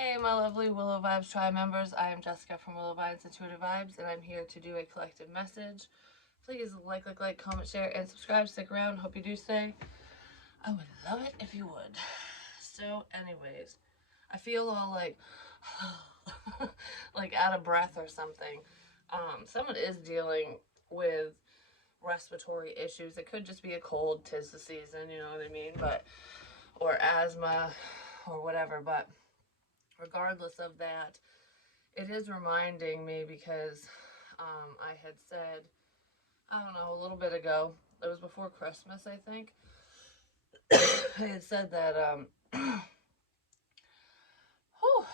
Hey, my lovely Willow Vibes Tribe members. I am Jessica from Willow Vibes Intuitive Vibes, and I'm here to do a collective message. Please like, comment, share, and subscribe. Stick around. Hope you do stay. I would love it if you would. So, anyways, I feel all like, like out of breath or something. Someone is dealing with respiratory issues. It could just be a cold, 'tis the season, you know what I mean? But, or asthma, or whatever. But regardless of that, it is reminding me because I had said, I don't know, a little bit ago, it was before Christmas, I think. I had said that, whew,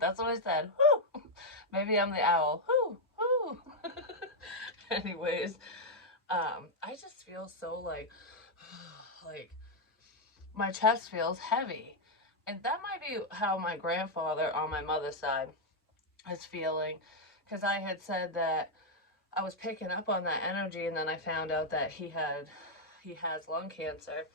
that's what I said, whew. Maybe I'm the owl, whew, whew. Anyways, I just feel so like my chest feels heavy. And that might be how my grandfather on my mother's side is feeling. Because I had said that I was picking up on that energy, and then I found out that he has lung cancer.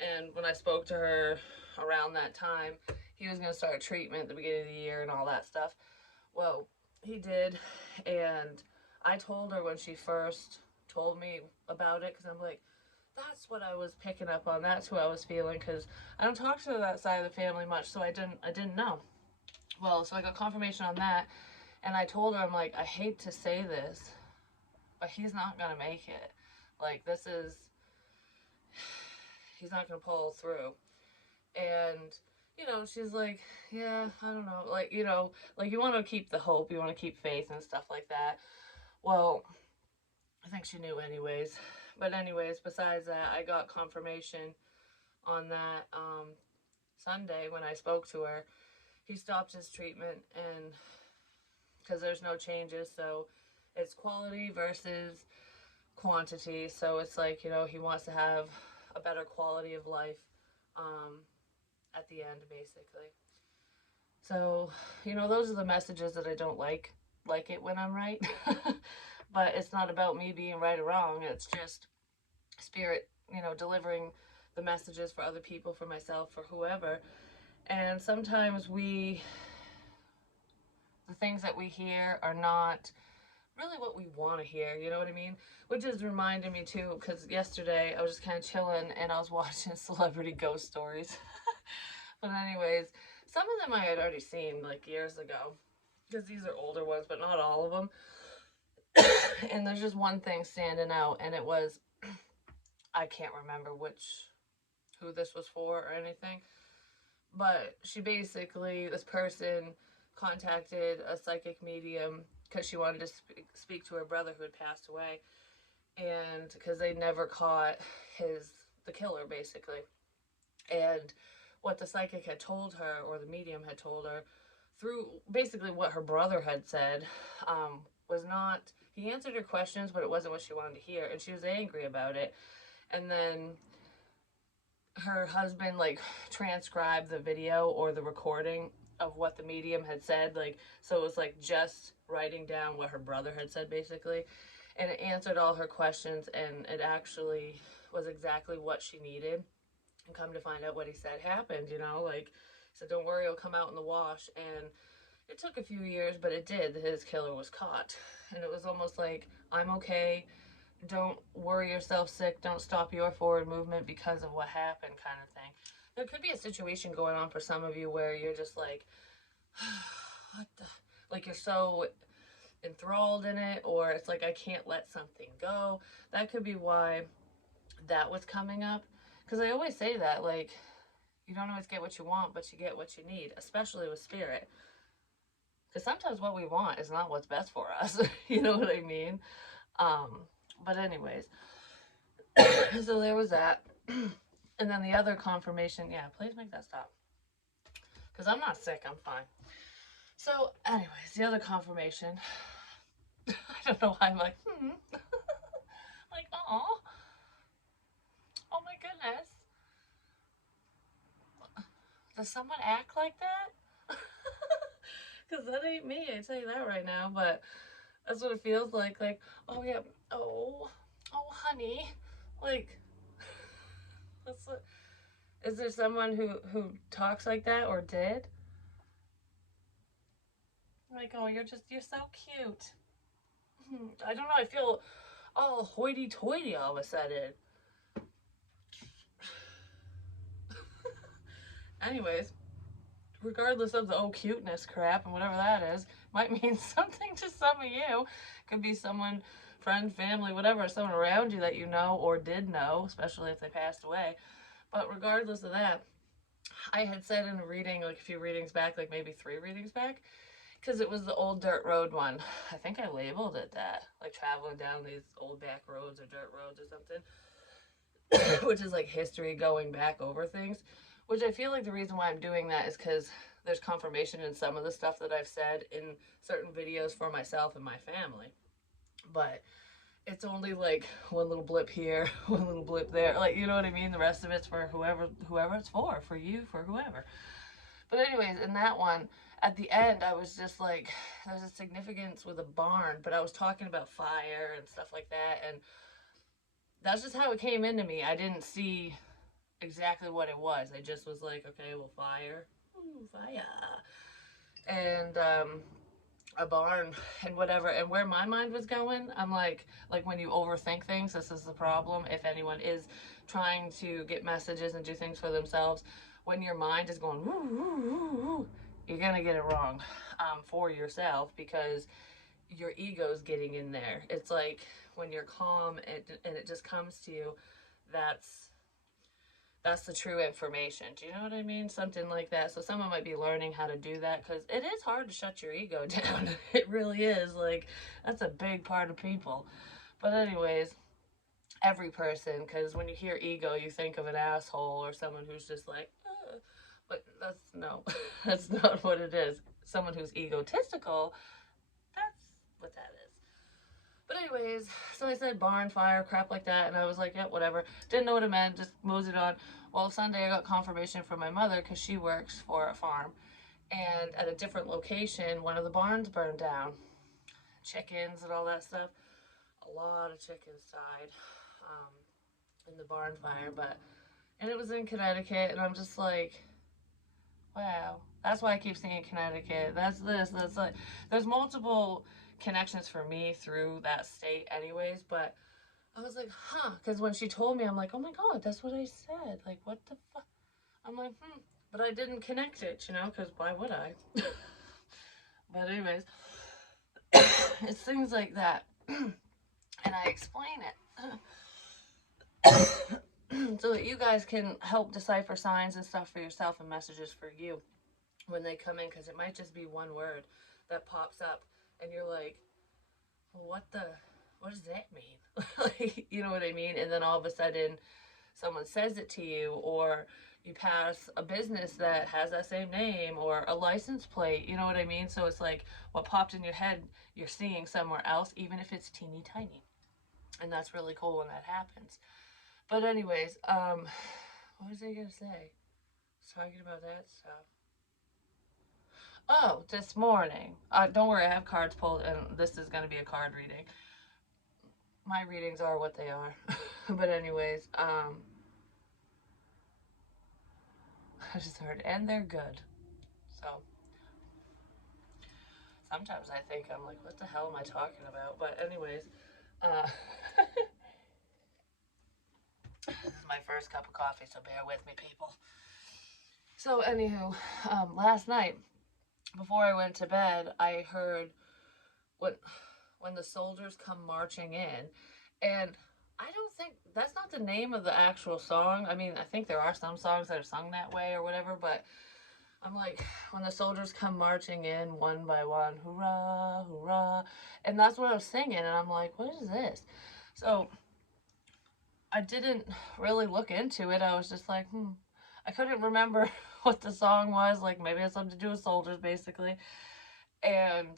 And when I spoke to her around that time, he was going to start treatment at the beginning of the year and all that stuff. Well, he did, and I told her when she first told me about it, because I'm like, that's what I was picking up on. That's who I was feeling, because I don't talk to that side of the family much, so I didn't know. Well, so I got confirmation on that, and I told her, I'm like, I hate to say this, but he's not gonna make it. Like, he's not gonna pull through. And she's like, yeah, I don't know, like, like, you want to keep the hope, you want to keep faith and stuff like that. Well, I think she knew anyways. But anyways, besides that, I got confirmation on that Sunday when I spoke to her. He stopped his treatment, and because there's no changes, so it's quality versus quantity. So it's like, he wants to have a better quality of life at the end, basically. So, those are the messages that I don't like it when I'm right. But it's not about me being right or wrong. It's just spirit, delivering the messages for other people, for myself, for whoever. And sometimes the things that we hear are not really what we want to hear, you know what I mean? Which is reminding me too, because yesterday I was just kind of chilling and I was watching celebrity ghost stories. But anyways, some of them I had already seen like years ago, because these are older ones, but not all of them. And there's just one thing standing out, and it was, I can't remember who this was for or anything, but this person contacted a psychic medium because she wanted to speak to her brother who had passed away, and because they never caught the killer, basically. And what the psychic had told her, or the medium had told her, through basically what her brother had said, was not, he answered her questions, but it wasn't what she wanted to hear, and she was angry about it. And then her husband like transcribed the video or the recording of what the medium had said, like, so it was like just writing down what her brother had said, basically. And it answered all her questions, and it actually was exactly what she needed. And come to find out, what he said happened, like, he said, don't worry, it'll come out in the wash. And it took a few years, but it did. His killer was caught. And it was almost like, I'm okay, don't worry yourself sick, don't stop your forward movement because of what happened, kind of thing. There could be a situation going on for some of you where you're just like, what the, like, you're so enthralled in it, or it's like, I can't let something go. That could be why that was coming up. Because I always say that, like, you don't always get what you want, but you get what you need, especially with spirit. Because sometimes what we want is not what's best for us. You know what I mean? But anyways, so there was that. And then the other confirmation, yeah, please make that stop. Because I'm not sick, I'm fine. So, anyways, the other confirmation, I don't know why I'm like, like, oh my goodness. Does someone act like that? Because that ain't me, I tell you that right now. But that's what it feels like. Like, oh yeah, oh honey, like, that's what. Is there someone who talks like that or did? Like, oh, you're so cute. I don't know. I feel all hoity-toity all of a sudden. Anyways, regardless of the oh cuteness crap and whatever that is, might mean something to some of you. Could be someone, friend, family, whatever, someone around you that you know or did know, especially if they passed away. But regardless of that, I had said in a reading, like a few readings back, like maybe 3 readings back, because it was the old dirt road one. I think I labeled it that, like traveling down these old back roads or dirt roads or something, which is like history going back over things. Which I feel like the reason why I'm doing that is because there's confirmation in some of the stuff that I've said in certain videos for myself and my family. But it's only like one little blip here, one little blip there. Like, you know what I mean? The rest of it's for whoever it's for you, for whoever. But anyways, in that one, at the end, I was just like, there's a significance with a barn, but I was talking about fire and stuff like that, and that's just how it came into me. I didn't see exactly what it was. I just was like, okay, well, fire, ooh, fire, and a barn and whatever. And where my mind was going, I'm like when you overthink things, this is the problem. If anyone is trying to get messages and do things for themselves, when your mind is going woo, woo, woo, woo, you're gonna get it wrong for yourself because your ego's getting in there. It's like when you're calm and it just comes to you, that's that's the true information. Do you know what I mean? Something like that. So someone might be learning how to do that because it is hard to shut your ego down. It really is. Like, that's a big part of people. But, anyways, every person, because when you hear ego, you think of an asshole or someone who's just like, ugh. But that's no, that's not what it is. Someone who's egotistical, that's what that is. But anyways, so I said barn fire, crap like that, and I was like, yep, whatever. Didn't know what it meant, just moseyed on. Well, Sunday I got confirmation from my mother because she works for a farm. And at a different location, one of the barns burned down. Chickens and all that stuff. A lot of chickens died in the barn fire, and it was in Connecticut, and I'm just like, wow. That's why I keep saying Connecticut. That's this. That's like. There's multiple connections for me through that state, anyways. But I was like, huh? Because when she told me, I'm like, oh my god, that's what I said. Like, what the fuck? I'm like, hmm. But I didn't connect it, you know? Because why would I? But anyways, it's things like that, and I explain it. So that you guys can help decipher signs and stuff for yourself and messages for you when they come in, because it might just be one word that pops up and you're like, well, what does that mean? Like, you know what I mean? And then all of a sudden someone says it to you, or you pass a business that has that same name or a license plate, you know what I mean? So it's like what popped in your head you're seeing somewhere else, even if it's teeny tiny, and that's really cool when that happens. But anyways, what was I gonna say? I was talking about that stuff. Oh, this morning. Don't worry, I have cards pulled, and this is going to be a card reading. My readings are what they are. But anyways, I just heard, and they're good. So sometimes I think I'm like, what the hell am I talking about? But anyways, uh, this is my first cup of coffee, so bear with me, people. So anywho, last night before I went to bed, I heard what when the soldiers come marching in, and I don't think that's not the name of the actual song. I mean, I think there are some songs that are sung that way or whatever, but I'm like, when the soldiers come marching in one by one, hoorah, hoorah, and that's what I was singing, and I'm like, what is this? So I didn't really look into it. I was just like, I couldn't remember what the song was. Like, maybe it has something to do with soldiers, basically. And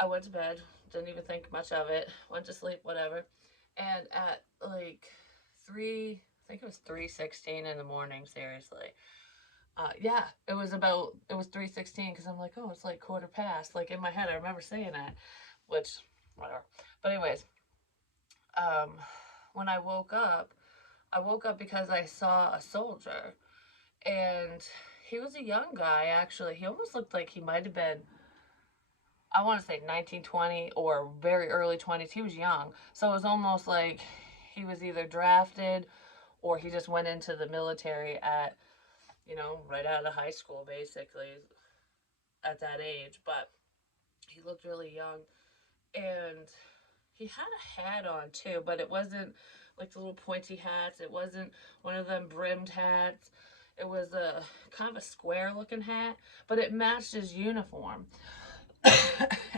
I went to bed, didn't even think much of it, went to sleep, whatever. And at like 3, I think it was 3:16 in the morning, seriously. Yeah, it was 3:16 because I'm like, oh, it's like quarter past. Like in my head, I remember saying that, which, whatever. But anyways, um, when I woke up because I saw a soldier. And he was a young guy, actually. He almost looked like he might have been, I want to say 19, 20, or very early 20s. He was young. So it was almost like he was either drafted or he just went into the military at, right out of high school, basically, at that age. But he looked really young. And he had a hat on too, but it wasn't like the little pointy hats. It wasn't one of them brimmed hats. It was a kind of a square looking hat, but it matched his uniform.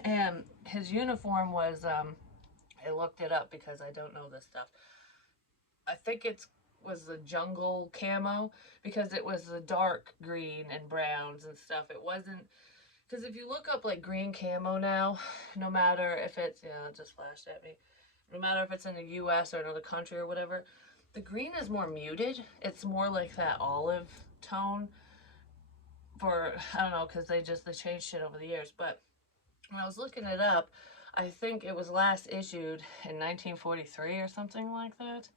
And his uniform was, I looked it up because I don't know this stuff. I think it was the jungle camo because it was the dark green and browns and stuff. It wasn't, because if you look up like green camo now, no matter if it's, yeah, it just flashed at me, no matter if it's in the US or another country or whatever, the green is more muted. It's more like that olive tone for, I don't know, because they changed shit over the years. But when I was looking it up, I think it was last issued in 1943 or something like that.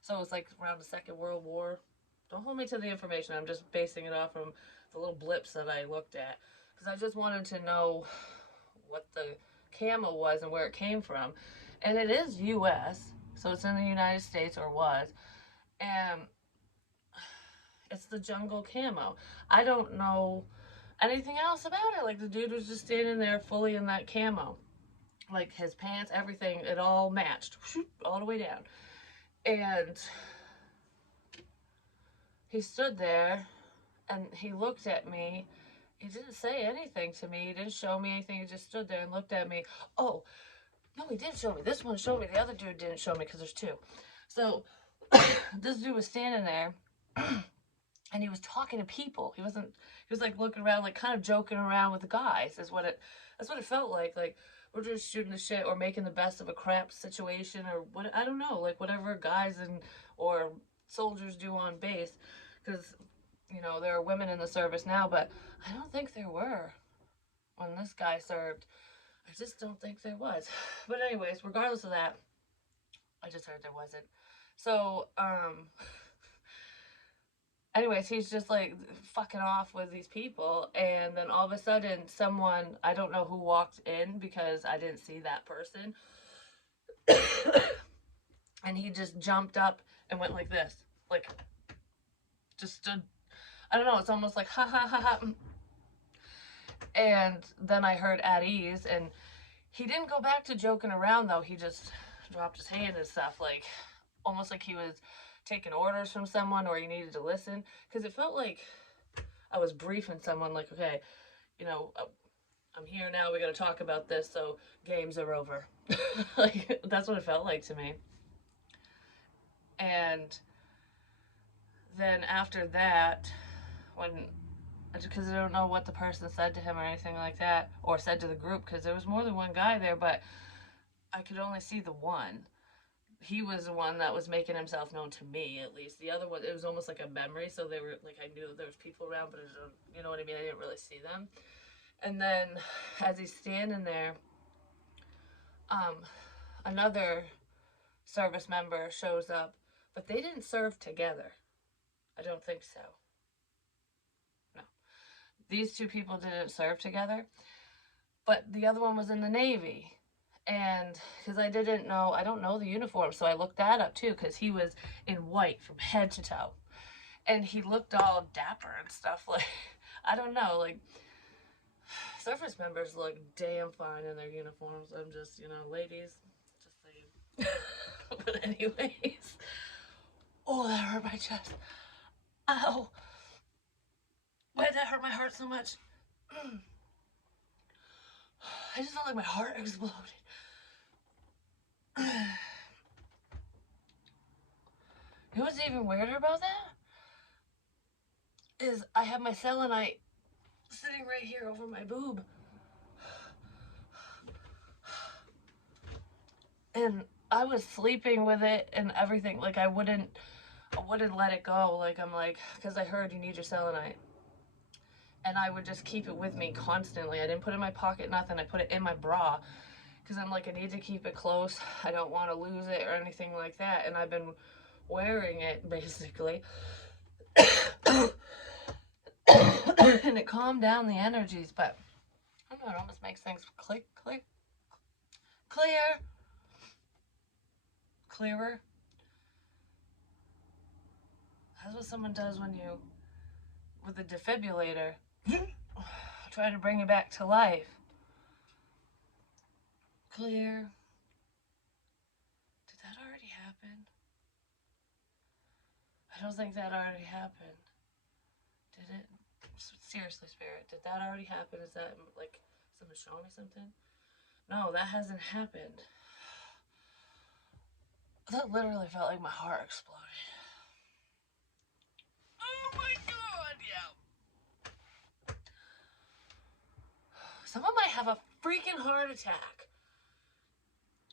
So it was like around the Second World War. Don't hold me to the information. I'm just basing it off from the little blips that I looked at. Because I just wanted to know what the camo was and where it came from. And it is US, so it's in the United States, or was. And it's the jungle camo. I don't know anything else about it. Like, the dude was just standing there fully in that camo. Like, his pants, everything, it all matched. All the way down. And he stood there and he looked at me. He didn't say anything to me. He didn't show me anything. He just stood there and looked at me. Oh, no, he did show me. This one showed me. The other dude didn't show me because there's two. So this dude was standing there and he was talking to people. He was like looking around, like kind of joking around with the guys. That's what it felt like. Like, we're just shooting the shit or making the best of a crap situation or what, I don't know, like whatever guys and or soldiers do on base. Because, there are women in the service now, but I don't think there were when this guy served. I just don't think there was. But anyways, regardless of that, I just heard there wasn't. So, anyways, he's just like fucking off with these people, and then all of a sudden, someone, I don't know who, walked in because I didn't see that person, and he just jumped up and went like this, like, just stood. I don't know. It's almost like ha ha ha ha. And then I heard at ease, and he didn't go back to joking around though. He just dropped his hand and stuff, like almost like he was taking orders from someone or he needed to listen, because it felt like I was briefing someone, like, okay, I'm here now, we gotta talk about this, so games are over. Like, that's what it felt like to me. And then after that, when, because I don't know what the person said to him or anything like that, or said to the group, because there was more than one guy there, but I could only see the one. He was the one that was making himself known to me, at least. The other one, it was almost like a memory, so they were like, I knew there was people around, but you know what I mean, I didn't really see them. And then as he's standing there, another service member shows up, but they didn't serve together. I don't think so. No, these two people didn't serve together, but the other one was in the Navy. And because I don't know the uniform, so I looked that up too, because he was in white from head to toe. And he looked all dapper and stuff. Like, I don't know, like, service members look damn fine in their uniforms. I'm just, ladies, just saying. But anyways, oh, that hurt my chest. Ow. Why did that hurt my heart so much? I just felt like my heart exploded. You know what's even weirder about that? Is I have my selenite sitting right here over my boob. And I was sleeping with it and everything. Like, I wouldn't let it go. Like, I'm like, because I heard you need your selenite. And I would just keep it with me constantly. I didn't put it in my pocket, nothing. I put it in my bra. Because I'm like, I need to keep it close. I don't want to lose it or anything like that. And I've been wearing it, basically. and it calmed down the energies, but I don't know, it almost makes things clearer. That's what someone does when you, with a defibrillator, try to bring you back to life. Clear. Did that already happen? I don't think that already happened. Did it? Seriously, Spirit, did that already happen? Is that like someone showing me something? No, that hasn't happened. That literally felt like my heart exploded. Oh my god, yeah. Someone might have a freaking heart attack.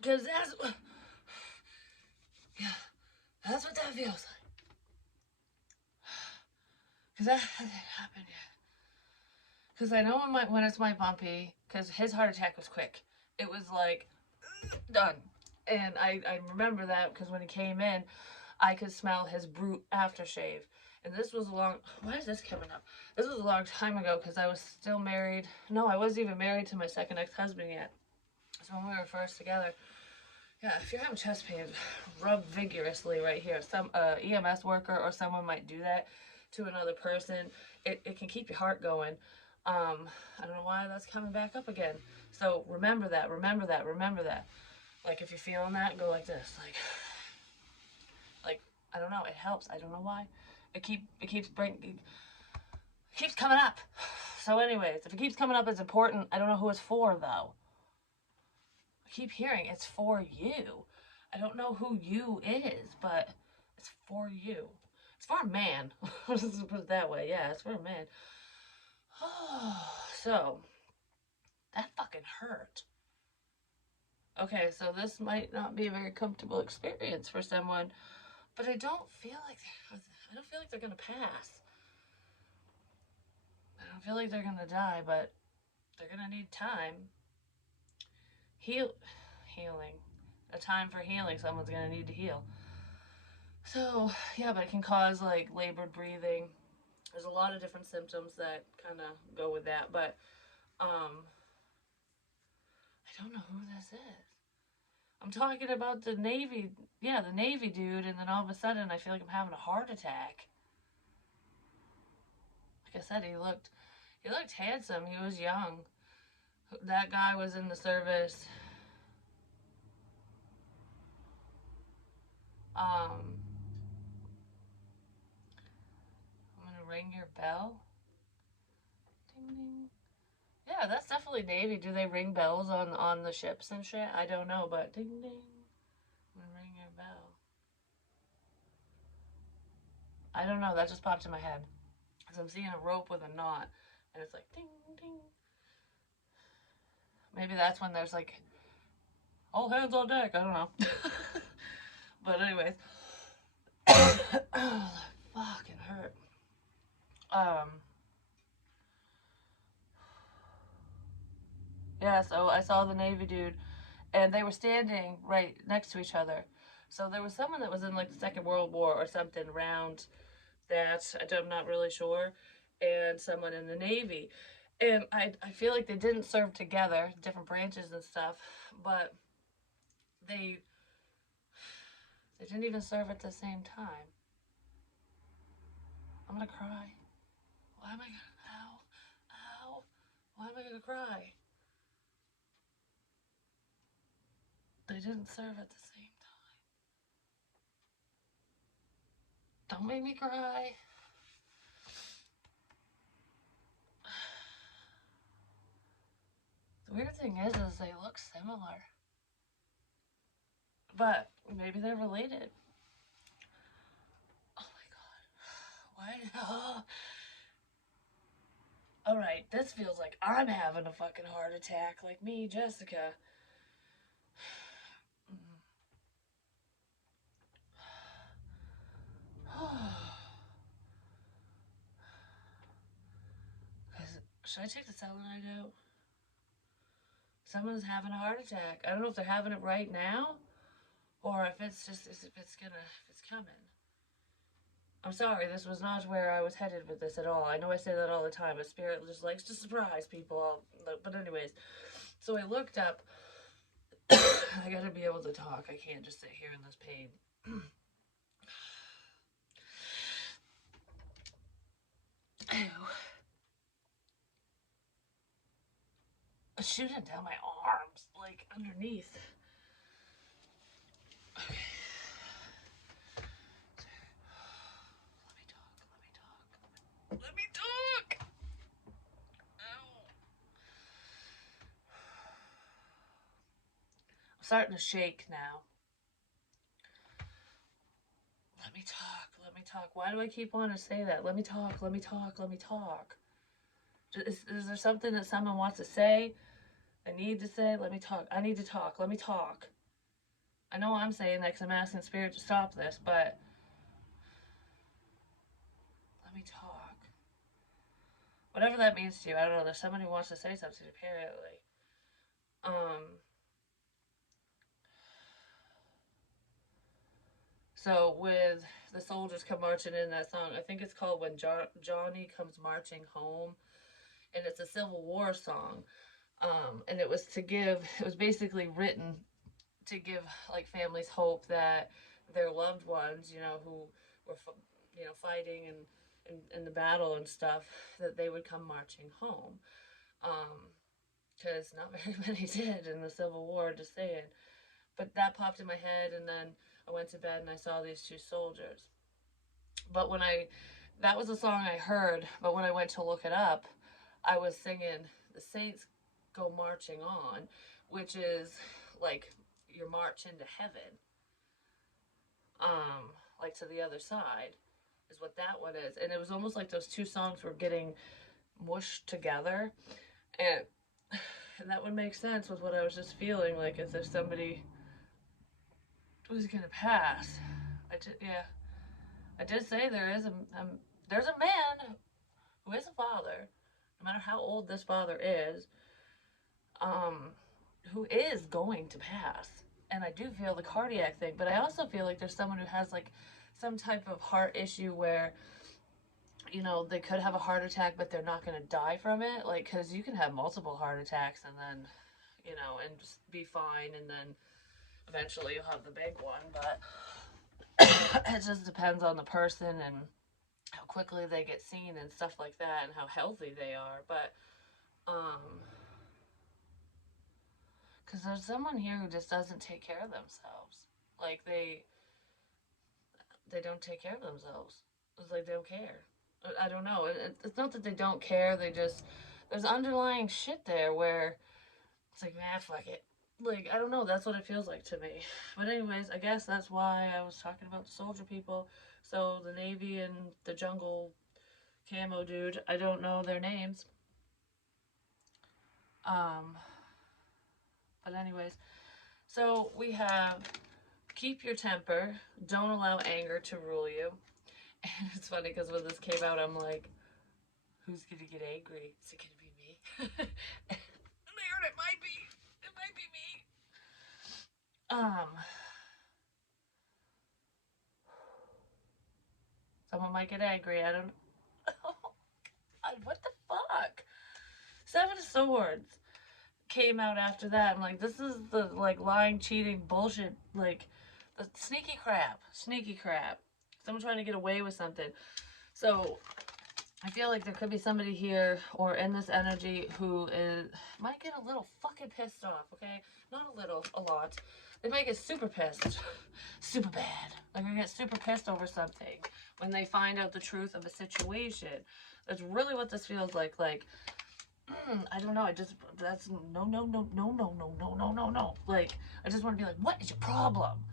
Because that's what that feels like. Because that hasn't happened yet. Because I know when it's my bumpy, because his heart attack was quick. It was like, done. And I remember that because when he came in, I could smell his brute aftershave. And this was a long, why is this coming up? This was a long time ago because I was still married. No, I wasn't even married to my second ex-husband yet. So when we were first together, yeah, if you're having chest pains, rub vigorously right here. Some EMS worker or someone might do that to another person. It can keep your heart going. I don't know why that's coming back up again. So remember that. Like if you're feeling that, go like this. Like I don't know. It helps. I don't know why. It keeps coming up. So anyways, if it keeps coming up, it's important. I don't know who it's for though. I keep hearing it's for you. I don't know who you is, but it's for you. It's for a man. Let's put it that way. Yeah, it's for a man. So, that fucking hurt. Okay, so this might not be a very comfortable experience for someone, but I don't feel like they're gonna pass. I don't feel like they're gonna die, but they're gonna need time. Healing. A time for healing. Someone's gonna need to heal. So, yeah, but it can cause like labored breathing. There's a lot of different symptoms that kind of go with that, but I don't know who this is. I'm talking about the Navy, yeah, the Navy dude, and then all of a sudden I feel like I'm having a heart attack. Like I said, he looked handsome. He was young. That guy was in the service. I'm gonna ring your bell. Ding ding. Yeah, that's definitely Navy. Do they ring bells on the ships and shit? I don't know, but ding ding. I'm gonna ring your bell. I don't know. That just popped in my head. Cause I'm seeing a rope with a knot, and it's like ding ding. Maybe that's when there's like all hands on deck. I don't know. But anyways, oh, that fucking hurt. Yeah. So I saw the Navy dude, and they were standing right next to each other. So there was someone that was in like the Second World War or something around that. I'm not really sure, and someone in the Navy. And I feel like they didn't serve together, different branches and stuff, but they they didn't even serve at the same time. I'm gonna cry. Why am I gonna ow? Why am I gonna cry? They didn't serve at the same time. Don't make me cry. The weird thing is they look similar. But maybe they're related. Oh my god. Why? Alright, this feels like I'm having a fucking heart attack, like me, Jessica. Should I take the selenite out? Someone's having a heart attack. I don't know if they're having it right now, or if it's coming. I'm sorry, this was not where I was headed with this at all. I know I say that all the time, but Spirit just likes to surprise people. But anyways, so I looked up. I gotta be able to talk. I can't just sit here in this pain. Ew. Shooting down my arms, like underneath. Okay. Let me talk. Let me talk. Let me talk. Ow. I'm starting to shake now. Let me talk. Let me talk. Why do I keep wanting to say that? Let me talk. Let me talk. Let me talk. Is there something that someone wants to say? I need to say. Let me talk. I need to talk. Let me talk. I know I'm saying that because I'm asking Spirit to stop this, but let me talk. Whatever that means to you, I don't know. There's someone who wants to say something, apparently. So with the soldiers come marching in that song, I think it's called When Johnny Comes Marching Home, and it's a Civil War song. And it was basically written to give like families hope that their loved ones, who were, fighting and in the battle and stuff, that they would come marching home. Because not very many did in the Civil War, just saying. But that popped in my head, and then I went to bed and I saw these two soldiers. But that was a song I heard, but when I went to look it up, I was singing The Saints Go Marching On, which is like your march into heaven. Like to the other side is what that one is. And it was almost like those two songs were getting mushed together. And and that would make sense with what I was just feeling, like as if somebody was gonna pass. I did say there's a man who is a father, no matter how old this father is, um, who is going to pass. And I do feel the cardiac thing, but I also feel like there's someone who has like some type of heart issue where, they could have a heart attack, but they're not going to die from it. Like, because you can have multiple heart attacks and then, and just be fine, and then eventually you'll have the big one. But it just depends on the person and how quickly they get seen and stuff like that, and how healthy they are. But because there's someone here who just doesn't take care of themselves. Like they don't take care of themselves. It's like they don't care. I don't know. It's not that they don't care. There's underlying shit there where it's like, nah, fuck it. Like, I don't know. That's what it feels like to me. But anyways, I guess that's why I was talking about the soldier people. So the Navy and the jungle camo dude, I don't know their names. Um, but anyways, so we have keep your temper, don't allow anger to rule you. And it's funny because when this came out, I'm like, who's gonna get angry? Is it gonna be me? There, it might be. It might be me. Someone might get angry. I don't. What the fuck? Seven of Swords came out after that. I'm like, this is the like lying, cheating, bullshit. Like the sneaky crap. Sneaky crap. Someone trying to get away with something. So I feel like there could be somebody here or in this energy who might get a little fucking pissed off, okay? Not a little, a lot. They might get super pissed. Super bad. They're gonna get super pissed over something when they find out the truth of a situation. That's really what this feels like. Like, I don't know. That's no. Like, I just want to be like, what is your problem?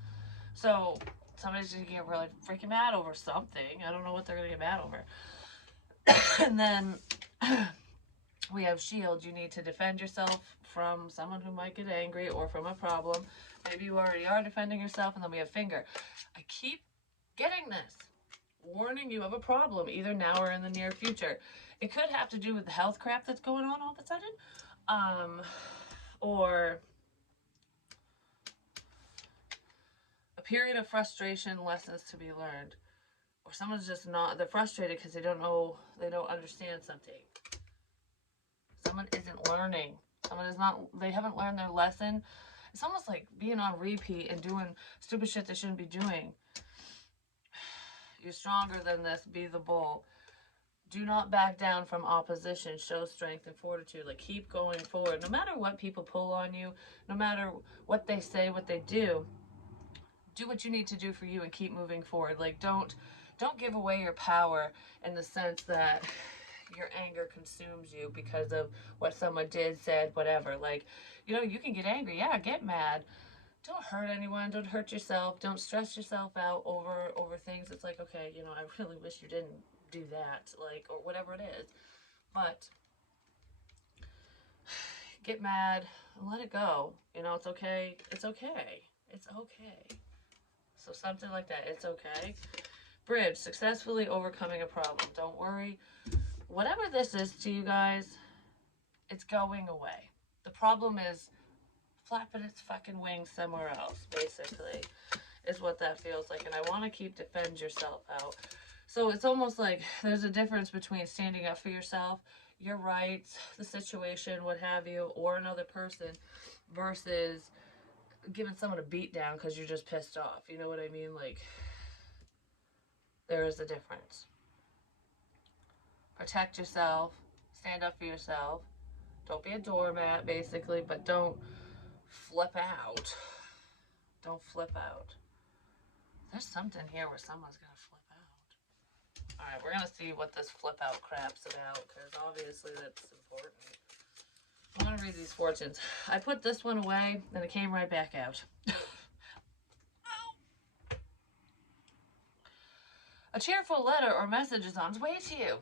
So, somebody's gonna get really freaking mad over something. I don't know what they're gonna get mad over. And then we have shield. You need to defend yourself from someone who might get angry or from a problem. Maybe you already are defending yourself. And then we have finger. I keep getting this. Warning you of a problem, either now or in the near future. It could have to do with the health crap that's going on all of a sudden. Or a period of frustration, lessons to be learned. or someone's just not, they're frustrated because they don't know, they don't understand something. Someone isn't learning. Someone is not, they haven't learned their lesson. It's almost like being on repeat and doing stupid shit they shouldn't be doing. You're stronger than this. Be the bull. Do not back down from opposition. Show strength and fortitude. Like, keep going forward. No matter what people pull on you, no matter what they say, what they do what you need to do for you and keep moving forward. Like, don't give away your power in the sense that your anger consumes you because of what someone did, said, whatever. Like, you know, you can get angry. Yeah, get mad. Don't hurt anyone. Don't hurt yourself. Don't stress yourself out over things. It's like, okay, you know, I really wish you didn't do that, like, or whatever it is. But get mad and let it go. You know, it's okay. It's okay. It's okay. So something like that. It's okay. Bridge, successfully overcoming a problem. Don't worry. Whatever this is to you guys, it's going away. The problem is flapping its fucking wings somewhere else, basically, is what that feels like. And I want to keep defend yourself out. So it's almost like there's a difference between standing up for yourself, your rights, the situation, what have you, or another person, versus giving someone a beat down because you're just pissed off. You know what I mean? Like, there is a difference. Protect yourself. Stand up for yourself. Don't be a doormat, basically, but don't flip out. Don't flip out. There's something here where someone's going to flip out. Alright, we're going to see what this flip out crap's about, because obviously that's important. I want to read these fortunes. I put this one away, and it came right back out. A cheerful letter or message is on its way to you.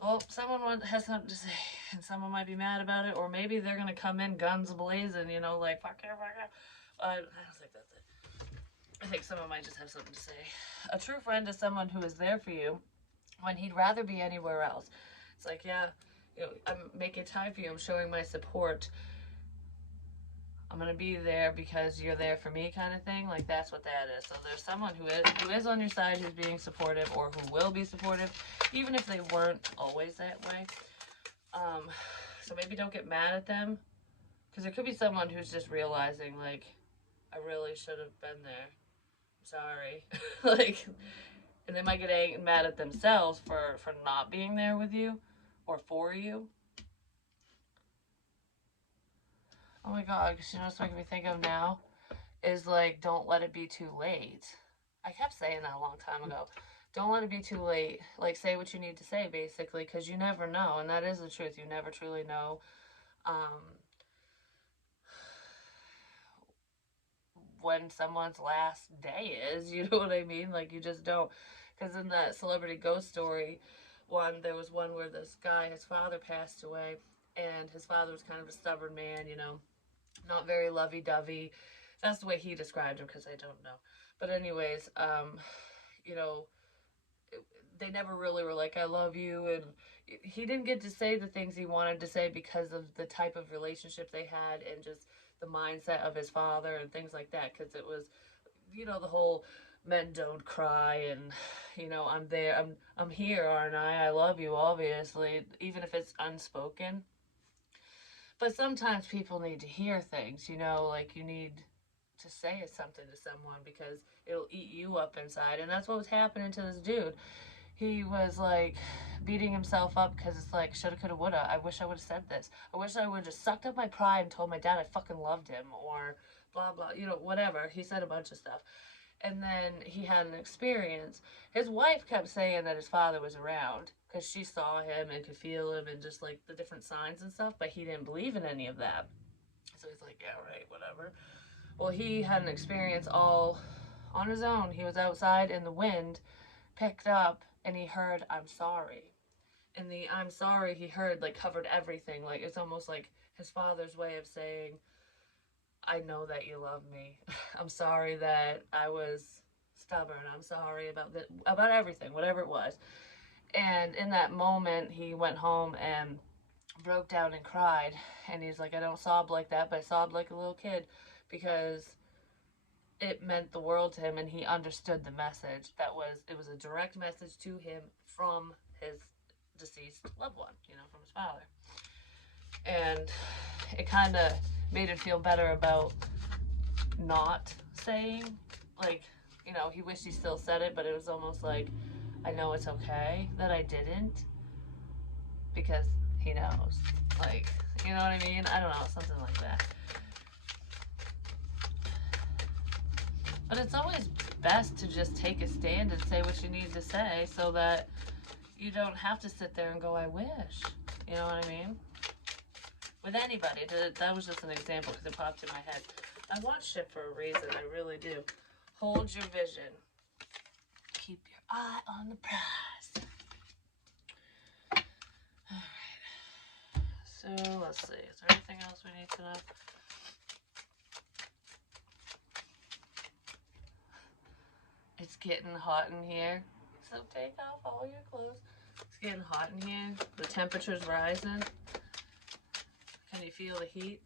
Well, someone has something to say, and someone might be mad about it, or maybe they're going to come in guns blazing, you know, like, fuck you, fuck you. I don't think that's it. I think someone might just have something to say. A true friend is someone who is there for you when he'd rather be anywhere else. It's like, yeah, you know, I'm making time for you. I'm showing my support. I'm going to be there because you're there for me, kind of thing. Like, that's what that is. So there's someone who is on your side, who's being supportive, or who will be supportive, even if they weren't always that way. So maybe don't get mad at them, because there could be someone who's just realizing, like, I really should have been there. I'm sorry. Like, and they might get mad at themselves for not being there with you or for you. Oh my god, because you know what's making me think of now? Is like, don't let it be too late. I kept saying that a long time ago. Don't let it be too late. Like, say what you need to say, basically, because you never know. And that is the truth. You never truly know when someone's last day is. You know what I mean? Like, you just don't. Because in that celebrity ghost story one, there was one where this guy, his father passed away. And his father was kind of a stubborn man, you know, not very lovey-dovey. That's the way he described him, because I don't know. But anyways, you know, they never really were like, I love you. And he didn't get to say the things he wanted to say because of the type of relationship they had and just the mindset of his father and things like that. Because it was, you know, the whole men don't cry and, you know, I'm there, I'm here, aren't I? I love you, obviously, even if it's unspoken. But sometimes people need to hear things, you know, like you need to say something to someone because it'll eat you up inside. And that's what was happening to this dude. He was like beating himself up because it's like, shoulda, coulda, woulda. I wish I would have said this. I wish I would have just sucked up my pride and told my dad I fucking loved him, or blah, blah, you know, whatever. He said a bunch of stuff. And then he had an experience. His wife kept saying that his father was around because she saw him and could feel him and just like the different signs and stuff, but he didn't believe in any of that. So he's like, yeah, right, whatever. Well, he had an experience all on his own. He was outside in the wind, picked up, and he heard, I'm sorry. And the I'm sorry he heard like covered everything. Like, it's almost like his father's way of saying, I know that you love me. I'm sorry that I was stubborn. I'm sorry about everything, whatever it was. And in that moment, he went home and broke down and cried. And he's like, I don't sob like that, but I sobbed like a little kid because it meant the world to him, and he understood the message. It was a direct message to him from his deceased loved one, you know, from his father. And it kind of made him feel better about not saying, like, you know, he wished he still said it, but it was almost like, I know it's okay that I didn't, because he knows. Like, you know what I mean? I don't know, something like that. But it's always best to just take a stand and say what you need to say so that you don't have to sit there and go, I wish. You know what I mean? With anybody. That was just an example because it popped in my head. I watch shit for a reason. I really do. Hold your vision. Keep your eye on the prize. Alright. So, let's see. Is there anything else we need to know? It's getting hot in here. So take off all your clothes. It's getting hot in here. The temperature's rising. Can you feel the heat?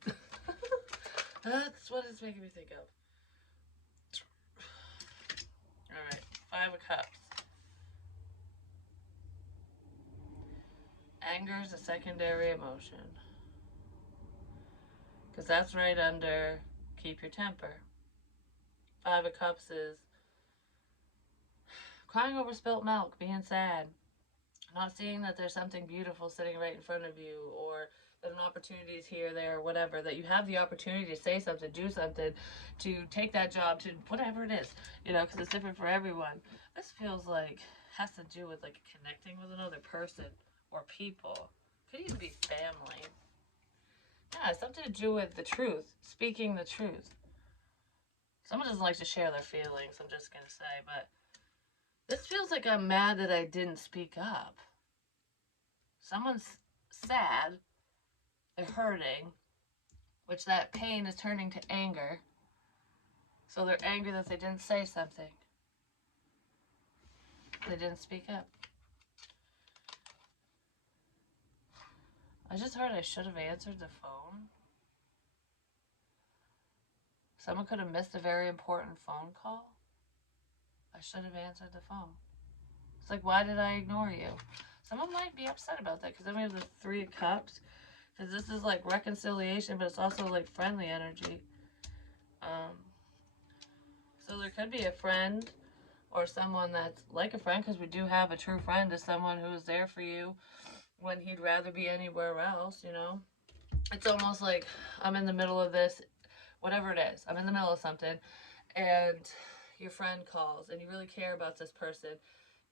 That's what it's making me think of. Alright, 5 of Cups. Anger is a secondary emotion. Because that's right under keep your temper. 5 of Cups is crying over spilt milk, being sad, not seeing that there's something beautiful sitting right in front of you, or that an opportunity is here, there, whatever, that you have the opportunity to say something, do something, to take that job, to whatever it is, you know, because it's different for everyone. This feels like has to do with like connecting with another person or people. Could even be family. Yeah, something to do with the truth, speaking the truth. Someone doesn't like to share their feelings, I'm just gonna say, but this feels like I'm mad that I didn't speak up. Someone's sad, they're hurting, which that pain is turning to anger. So they're angry that they didn't say something. They didn't speak up. I just heard I should have answered the phone. Someone could have missed a very important phone call. I should have answered the phone. It's like, why did I ignore you? Someone might be upset about that because then we have the 3 of Cups. Because this is like reconciliation, but it's also like friendly energy. So there could be a friend or someone that's like a friend, because we do have a true friend is someone who is there for you when he'd rather be anywhere else, you know? It's almost like I'm in the middle of this, whatever it is. I'm in the middle of something, and your friend calls, and you really care about this person,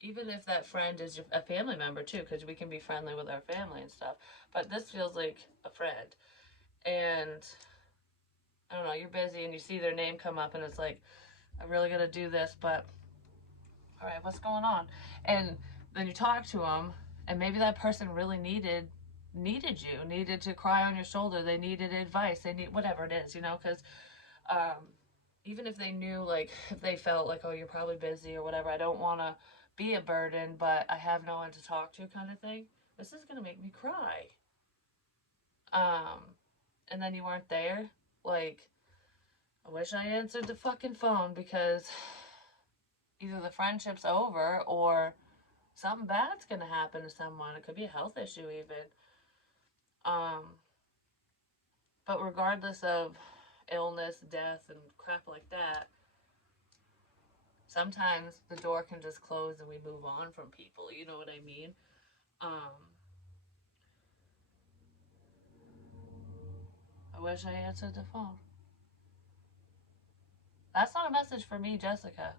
even if that friend is a family member too, because we can be friendly with our family and stuff. But this feels like a friend, and I don't know, you're busy and you see their name come up, and it's like, I really gotta do this, but all right, what's going on? And then you talk to them, and maybe that person really needed you, needed to cry on your shoulder, they needed advice, they need whatever it is, you know, because even if they knew, like, if they felt like, oh, you're probably busy or whatever, I don't want to be a burden, but I have no one to talk to kind of thing, this is going to make me cry. And then you weren't there, like, I wish I answered the fucking phone, because either the friendship's over or something bad's gonna happen to someone. It could be a health issue even. But regardless of illness, death, and crap like that, sometimes the door can just close and we move on from people. You know what I mean? I wish I answered the phone. That's not a message for me, Jessica.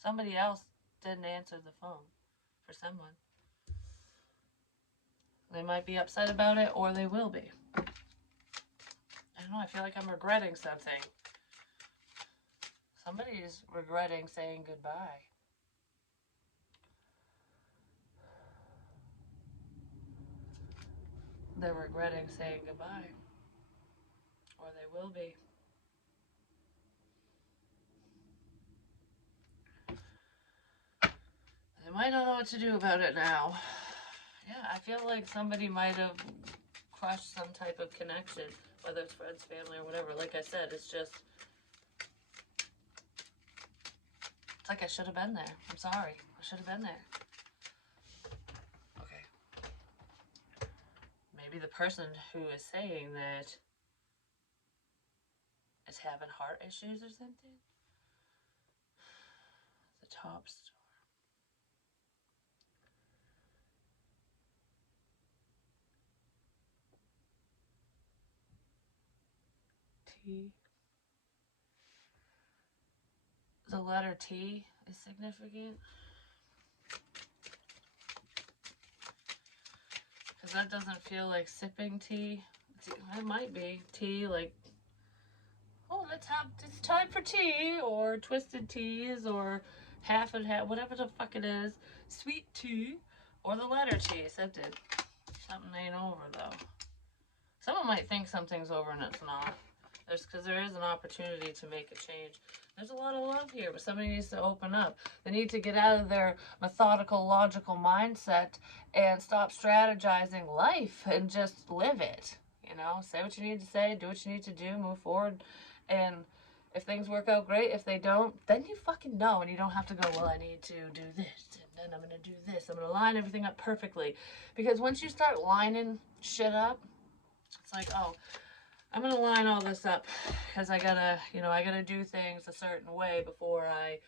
Somebody else didn't answer the phone for someone. They might be upset about it, or they will be. I don't know, I feel like I'm regretting something. Somebody is regretting saying goodbye. They're regretting saying goodbye. Or they will be. They might not know what to do about it now. Yeah, I feel like somebody might have crushed some type of connection, whether it's friends, family, or whatever. Like I said, it's just, It's like I should have been there. I'm sorry. I should have been there. Okay. Maybe the person who is saying that is having heart issues or something. The top store. T. The letter T is significant. Because that doesn't feel like sipping tea. It might be tea, like, oh, it's time for tea, or twisted teas, or half and half, whatever the fuck it is. Sweet tea, or the letter T, scented. Something ain't over, though. Someone might think something's over and it's not. Because there is an opportunity to make a change. There's a lot of love here, but somebody needs to open up. They need to get out of their methodical, logical mindset and stop strategizing life and just live it. You know, say what you need to say, do what you need to do, move forward. And if things work out great, if they don't, then you fucking know. And you don't have to go, well, I need to do this, and then I'm going to do this. I'm going to line everything up perfectly. Because once you start lining shit up, it's like, oh, I'm going to line all this up because I gotta do things a certain way before I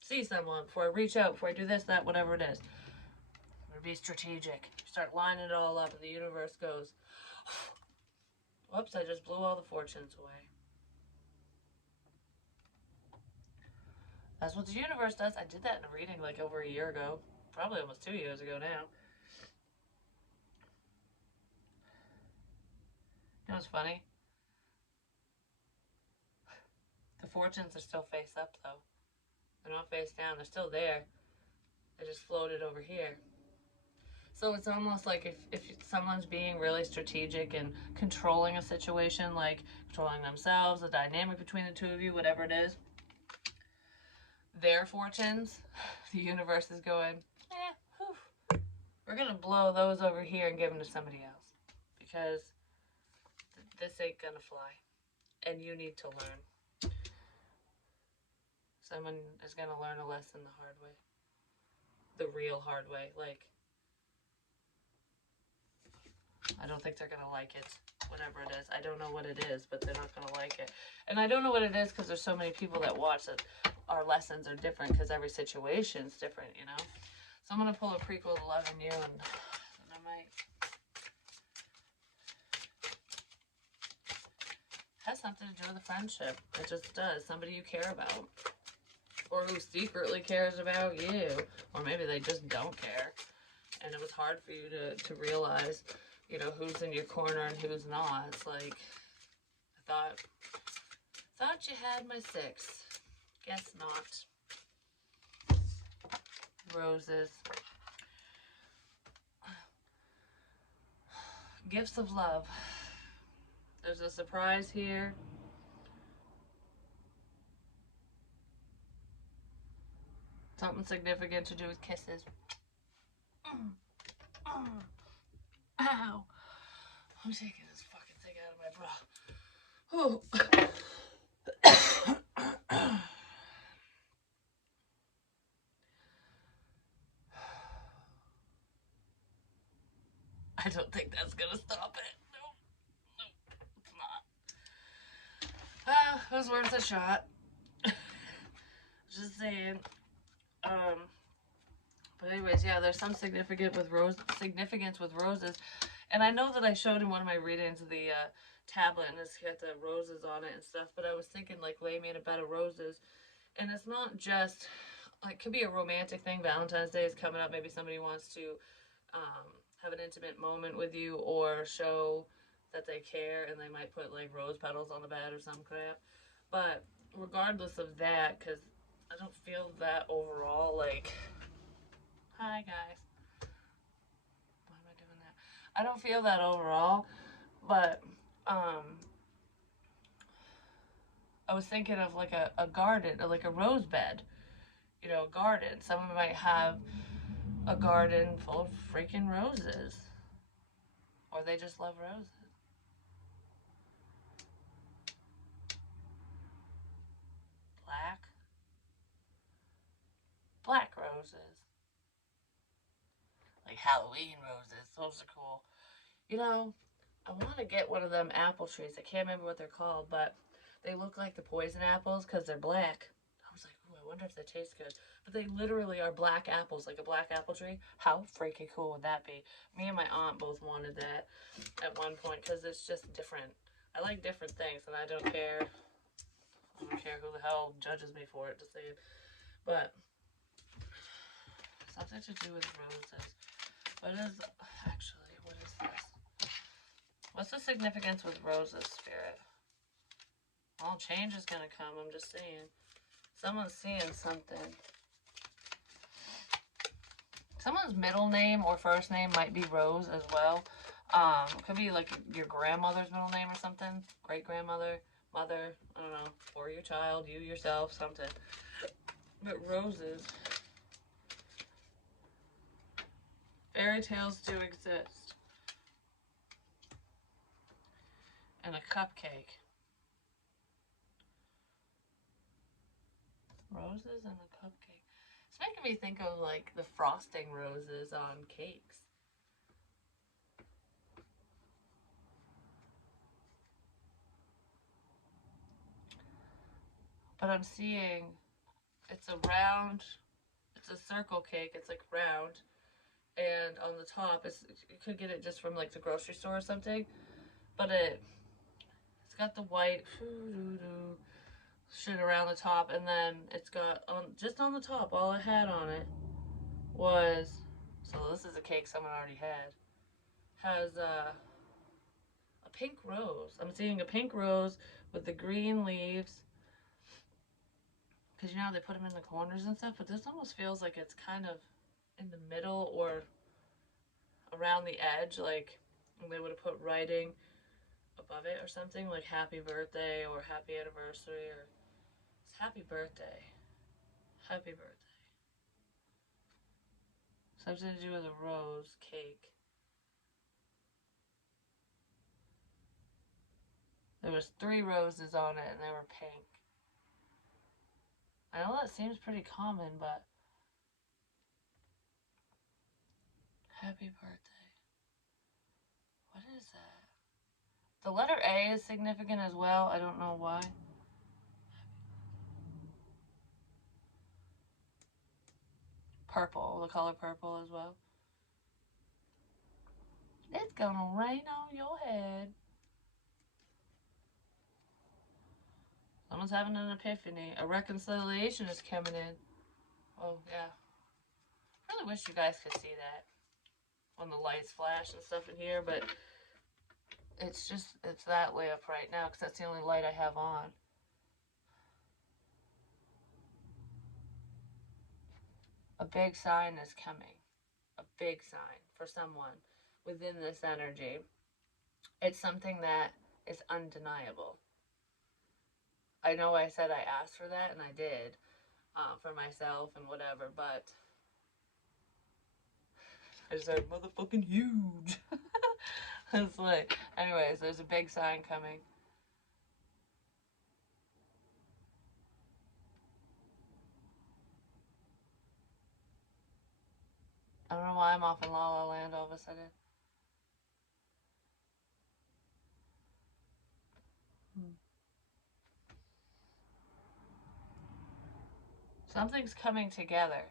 see someone, before I reach out, before I do this, that, whatever it is. I'm going to be strategic. Start lining it all up and the universe goes, whoops, I just blew all the fortunes away. That's what the universe does. I did that in a reading like over a year ago. Probably almost 2 years ago now. You know what's funny? The fortunes are still face up, though. They're not face down. They're still there. They just floated over here. So it's almost like if someone's being really strategic and controlling a situation, like controlling themselves, the dynamic between the two of you, whatever it is, their fortunes, the universe is going, whew, we're going to blow those over here and give them to somebody else. Because this ain't going to fly. And you need to learn. Someone is going to learn a lesson the hard way. The real hard way. Like, I don't think they're going to like it, whatever it is. I don't know what it is, but they're not going to like it. And I don't know what it is because there's so many people that watch that our lessons are different because every situation's different, you know? So I'm going to pull a prequel to Loving You, and I might... It has something to do with a friendship. It just does. Somebody you care about. Or who secretly cares about you. Or maybe they just don't care. And it was hard for you to realize, you know, who's in your corner and who's not. It's like, I thought you had my six. Guess not. Roses. Gifts of love. There's a surprise here. Something significant to do with kisses. Ow. I'm taking this fucking thing out of my bra. I don't think that's gonna stop it. No, it's not. It was worth a shot. Just saying. But anyways, yeah, there's some significance with roses. And I know that I showed in one of my readings the tablet and it's got the roses on it and stuff, but I was thinking like lay me in a bed of roses. And it's not just, like, it could be a romantic thing. Valentine's Day is coming up. Maybe somebody wants to have an intimate moment with you or show that they care, and they might put like rose petals on the bed or some crap. But regardless of that, because I don't feel that overall, like, hi guys. Why am I doing that? I don't feel that overall, but I was thinking of like a garden, or like a rose bed, you know, a garden. Someone might have a garden full of freaking roses, or they just love roses. Black. black roses. Like Halloween roses. Those are cool. You know, I want to get one of them apple trees. I can't remember what they're called, but they look like the poison apples because they're black. I was like, ooh, I wonder if they taste good. But they literally are black apples, like a black apple tree. How freaking cool would that be? Me and my aunt both wanted that at one point because it's just different. I like different things, and I don't care. I don't care who the hell judges me for it, just saying. But something to do with roses. What is, actually, what is this? What's the significance with roses, Spirit? Well, change is gonna come, I'm just saying. Someone's seeing something. Someone's middle name or first name might be Rose as well. Could be like your grandmother's middle name or something. Great grandmother, mother, I don't know, or your child, you yourself, something. But roses. Fairy tales do exist. And a cupcake. Roses and a cupcake. It's making me think of like the frosting roses on cakes. But I'm seeing it's a round, it's a circle cake, it's like round, and on the top, you could get it just from like the grocery store or something, but it's got the white shit around the top, and then it's got just on the top, all it had on it was, so this is a cake someone already had, has a pink rose. I'm seeing a pink rose with the green leaves, because you know how they put them in the corners and stuff, but this almost feels like it's kind of in the middle or around the edge, like they would have put writing above it or something, like happy birthday or happy anniversary, or it's happy birthday. Happy birthday. Something to do with a rose cake. There was 3 roses on it and they were pink. I know that seems pretty common, but happy birthday. What is that? The letter A is significant as well. I don't know why. Purple, the color purple as well. It's gonna rain on your head. Someone's having an epiphany. A reconciliation is coming in. Oh, yeah. I really wish you guys could see that when the lights flash and stuff in here, but it's that way up right now because that's the only light I have on. A big sign is coming. A big sign for someone within this energy. It's something that is undeniable. I know I said I asked for that, and I did, for myself and whatever, but I just said, motherfucking huge. It's like, anyways, there's a big sign coming. I don't know why I'm off in La La Land all of a sudden. Something's coming together.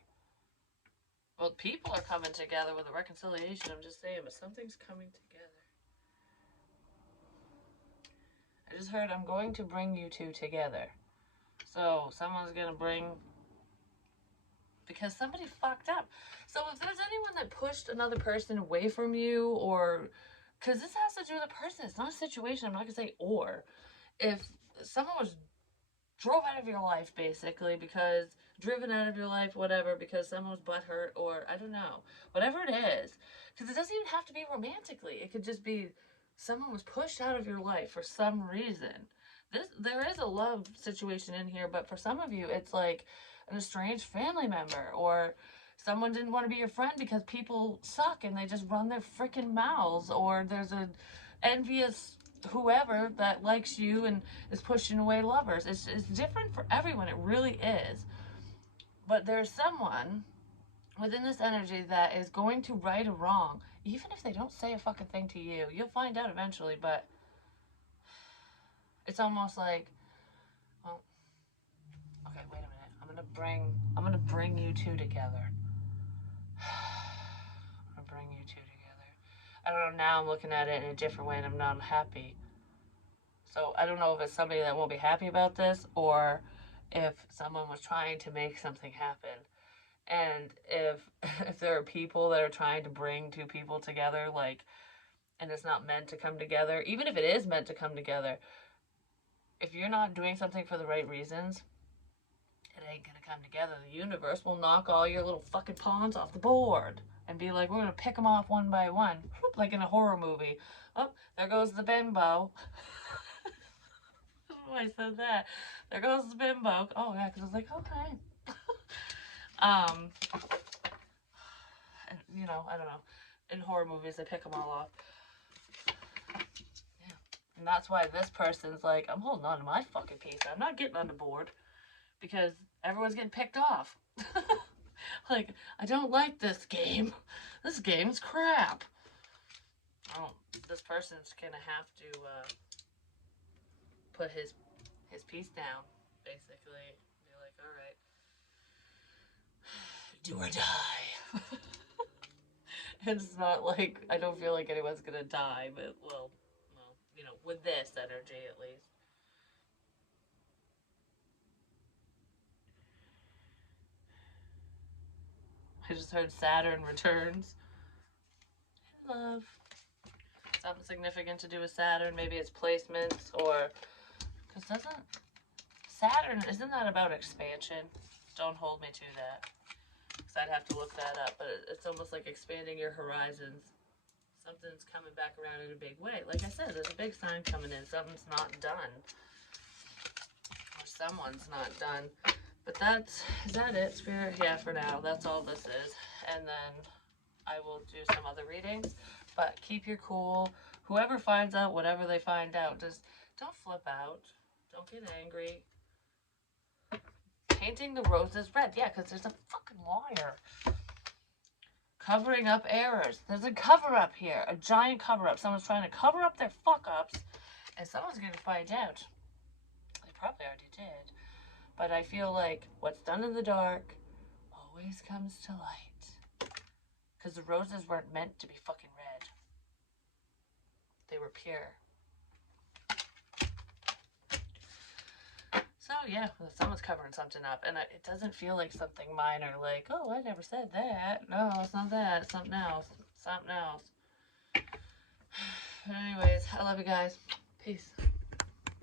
Well, people are coming together with a reconciliation, I'm just saying, but something's coming together. I just heard I'm going to bring you two together. So someone's gonna bring, because somebody fucked up. So if there's anyone that pushed another person away from you, or, because this has to do with a person, it's not a situation, I'm not gonna say or. If someone was drove out of your life, basically, because driven out of your life, whatever, because someone was butthurt, or I don't know, whatever it is, because it doesn't even have to be romantically. It could just be someone was pushed out of your life for some reason. There is a love situation in here, but for some of you, it's like an estranged family member, or someone didn't want to be your friend because people suck and they just run their freaking mouths, or there's a envious whoever that likes you and is pushing away lovers. It's different for everyone. It really is. But there's someone within this energy that is going to right a wrong, even if they don't say a fucking thing to you. You'll find out eventually, but it's almost like, well, okay, wait a minute. I'm gonna bring you two together. I'm gonna bring you two together. I don't know, now I'm looking at it in a different way and I'm not happy. So I don't know if it's somebody that won't be happy about this or if someone was trying to make something happen. And if there are people that are trying to bring two people together, like, and it's not meant to come together, even if it is meant to come together, if you're not doing something for the right reasons, it ain't gonna come together. The universe will knock all your little fucking pawns off the board and be like, we're gonna pick them off one by one, like in a horror movie. Oh, there goes the bimbo. I don't know why I said that. There goes the bimbo. Oh yeah, because I was like, okay. You know, I don't know. In horror movies, they pick them all off. Yeah. And that's why this person's like, I'm holding on to my fucking piece. I'm not getting on the board because everyone's getting picked off. Like, I don't like this game. This game's crap. Oh, this person's gonna have to put his piece down, basically. Be like, all right, do or die. And it's not like, I don't feel like anyone's gonna die, but well, you know, with this energy at least. I just heard Saturn returns. Love. Something significant to do with Saturn. Maybe it's placements or, because doesn't Saturn, isn't that about expansion? Don't hold me to that, because I'd have to look that up, but it's almost like expanding your horizons. Something's coming back around in a big way. Like I said, there's a big sign coming in. Something's not done. Or someone's not done. But is that it, Spirit? Yeah, for now. That's all this is. And then I will do some other readings. But keep your cool. Whoever finds out whatever they find out, just don't flip out. Don't get angry. Painting the roses red. Yeah, because there's a fucking liar. Covering up errors. There's a cover-up here. A giant cover-up. Someone's trying to cover up their fuck-ups. And someone's going to find out. They probably already did. But I feel like what's done in the dark always comes to light. Because the roses weren't meant to be fucking red. They were pure. So yeah, someone's covering something up. And it doesn't feel like something minor. Like, oh, I never said that. No, it's not that. It's something else. Something else. But anyways, I love you guys. Peace.